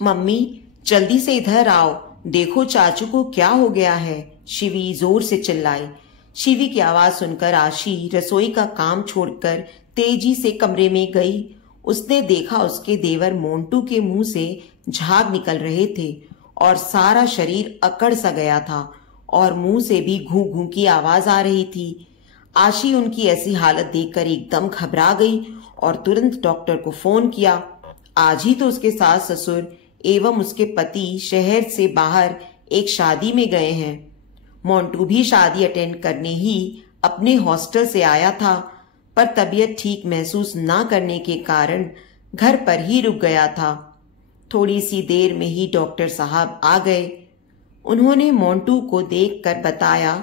Mummy, जल्दी से इधर आओ, देखो चाचू को क्या हो गया है, शिवी जोर से चिल्लाई। शिवी की आवाज सुनकर आशी रसोई का काम छोड़कर तेजी से कमरे में गई। उसने देखा उसके देवर मोंटू के मुंह से झाग निकल रहे थे और सारा शरीर अकड़ सा गया था और मुंह से भी घू घू की आवाज आ रही थी। आशी उनकी ऐसी हालत देखकर एकदम घबरा गई और तुरंत डॉक्टर को फोन किया। आज ही तो उसके सास ससुर एवं उसके पति शहर से बाहर एक शादी में गए हैं। मोंटू भी शादी अटेंड करने ही अपने हॉस्टल से आया था, पर तबीयत ठीक महसूस ना करने के कारण घर पर ही रुक गया था। थोड़ी सी देर में ही डॉक्टर साहब आ गए। उन्होंने मोंटू को देखकर बताया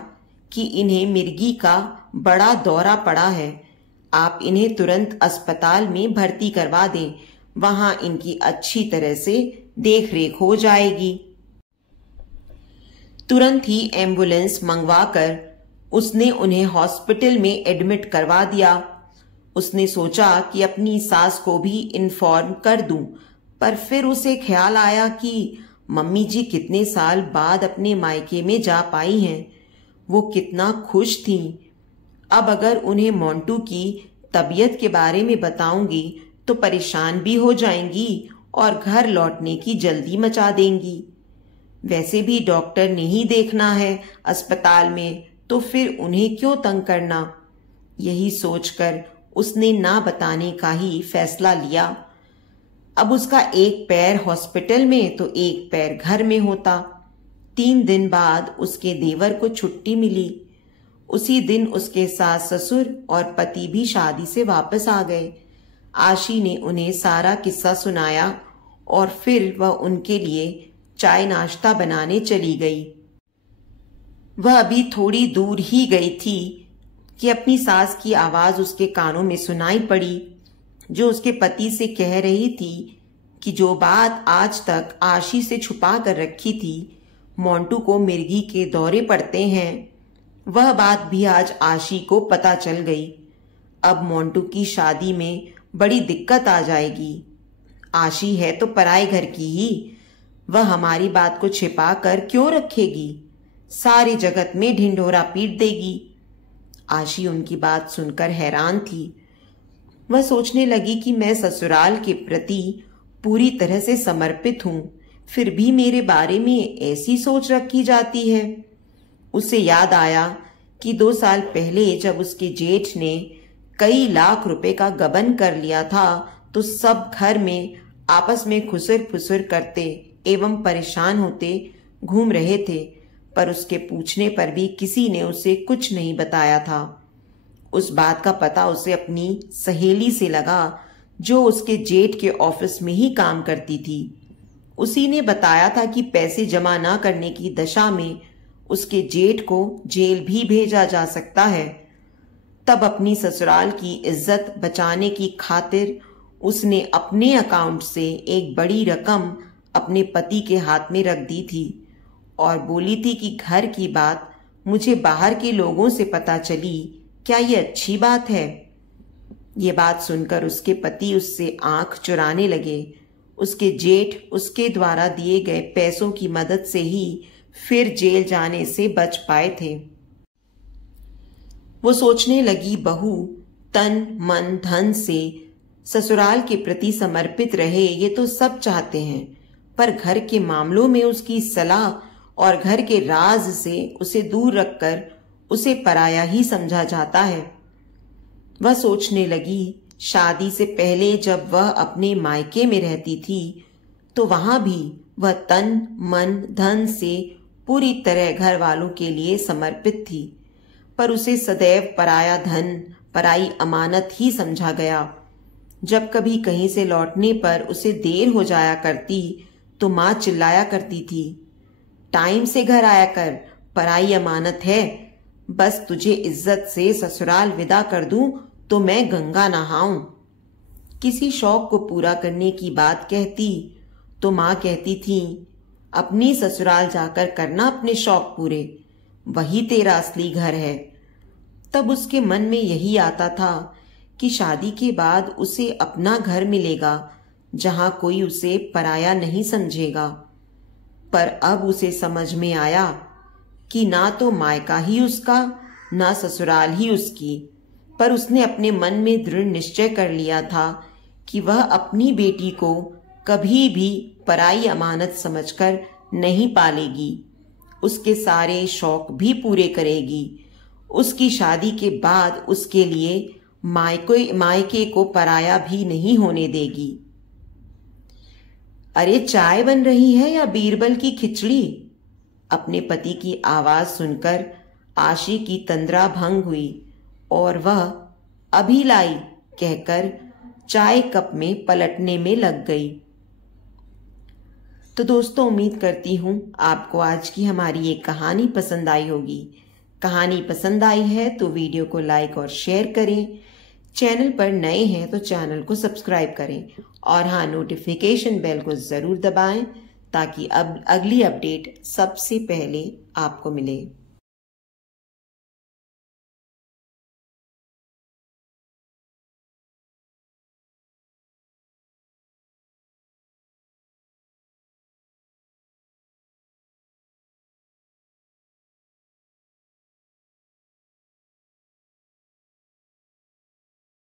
कि इन्हें मिर्गी का बड़ा दौरा पड़ा है। आप इन्हें तुरंत अस्पताल में भर्ती करवा दें, वहां इनकी अच्छी तरह से देखरेख हो जाएगी। तुरंत ही एम्बुलेंस मंगवाकर उसने उन्हें हॉस्पिटल में एडमिट करवा दिया। उसने सोचा कि अपनी सास को भी इन्फॉर्म कर दूं, पर फिर उसे ख्याल आया कि मम्मी जी कितने साल बाद अपने मायके में जा पाई हैं। वो कितना खुश थीं। अब अगर उन्हें मोंटू की तबीयत के बारे में बताऊंगी तो परेशान भी हो जाएंगी और घर लौटने की जल्दी मचा देंगी। वैसे भी डॉक्टर ने ही देखना है अस्पताल में, तो फिर उन्हें क्यों तंग करना। यही सोचकर उसने ना बताने का ही फैसला लिया। अब उसका एक पैर हॉस्पिटल में तो एक पैर घर में होता। 3 दिन बाद उसके देवर को छुट्टी मिली। उसी दिन उसके सास ससुर और पति भी शादी से वापस आ गए। आशी ने उन्हें सारा किस्सा सुनाया और फिर वह उनके लिए चाय नाश्ता बनाने चली गई। वह अभी थोड़ी दूर ही गई थी कि अपनी सास की आवाज उसके कानों में सुनाई पड़ी, जो उसके पति से कह रही थी कि जो बात आज तक आशी से छुपा कर रखी थी, मोंटू को मिर्गी के दौरे पड़ते हैं, वह बात भी आज आशी को पता चल गई। अब मोंटू की शादी में बड़ी दिक्कत आ जाएगी। आशी है तो पराए घर की ही, वह हमारी बात को छिपा कर क्यों रखेगी, सारे जगत में ढिंढोरा पीट देगी। आशी उनकी बात सुनकर हैरान थी। वह सोचने लगी कि मैं ससुराल के प्रति पूरी तरह से समर्पित हूं, फिर भी मेरे बारे में ऐसी सोच रखी जाती है। उसे याद आया कि 2 साल पहले जब उसके जेठ ने कई लाख रुपए का गबन कर लिया था, तो सब घर में आपस में खुसर फुसर करते एवं परेशान होते घूम रहे थे, पर उसके पूछने पर भी किसी ने उसे कुछ नहीं बताया था। उस बात का पता उसे अपनी सहेली से लगा, जो उसके जेठ के ऑफिस में ही काम करती थी। उसी ने बताया था कि पैसे जमा ना करने की दशा में उसके जेठ को जेल भी भेजा जा सकता है। तब अपनी ससुराल की इज्जत बचाने की खातिर उसने अपने अकाउंट से एक बड़ी रकम अपने पति के हाथ में रख दी थी और बोली थी कि घर की बात मुझे बाहर के लोगों से पता चली, क्या ये अच्छी बात है। ये बात सुनकर उसके पति उससे आंख चुराने लगे। उसके जेठ उसके द्वारा दिए गए पैसों की मदद से ही फिर जेल जाने से बच पाए थे। वो सोचने लगी, बहू तन मन धन से ससुराल के प्रति समर्पित रहे, ये तो सब चाहते हैं, पर घर के मामलों में उसकी सलाह और घर के राज से उसे दूर रखकर उसे पराया ही समझा जाता है। वह सोचने लगी, शादी से पहले जब वह अपने मायके में रहती थी तो वहां भी वह तन मन धन से पूरी तरह घर वालों के लिए समर्पित थी, पर उसे सदैव पराया धन पराई अमानत ही समझा गया। जब कभी कहीं से लौटने पर उसे देर हो जाया करती तो माँ चिल्लाया करती थी, टाइम से घर आया कर, पराई अमानत है। बस तुझे इज्जत से ससुराल विदा कर दूं तो मैं गंगा नहाऊं। किसी शौक को पूरा करने की बात कहती तो माँ कहती थी, अपनी ससुराल जाकर करना अपने शौक पूरे, वही तेरा असली घर है। तब उसके मन में यही आता था कि शादी के बाद उसे अपना घर मिलेगा, जहां कोई उसे पराया नहीं समझेगा। पर अब उसे समझ में आया कि ना तो मायका ही उसका, ना ससुराल ही उसकी, पर उसने अपने मन में दृढ़ निश्चय कर लिया था कि वह अपनी बेटी को कभी भी पराई अमानत समझकर नहीं पालेगी, उसके सारे शौक भी पूरे करेगी। उसकी शादी के बाद उसके लिए मायके को पराया भी नहीं होने देगी। अरे चाय बन रही है या बीरबल की खिचड़ी? अपने पति की आवाज सुनकर आशी की तंद्रा भंग हुई और वह अभी लाई कहकर चाय कप में पलटने में लग गई। तो दोस्तों, उम्मीद करती हूं आपको आज की हमारी ये कहानी पसंद आई होगी। कहानी पसंद आई है तो वीडियो को लाइक और शेयर करें। चैनल पर नए हैं तो चैनल को सब्सक्राइब करें और हाँ, नोटिफिकेशन बेल को जरूर दबाएं ताकि अब अगली अपडेट सबसे पहले आपको मिले।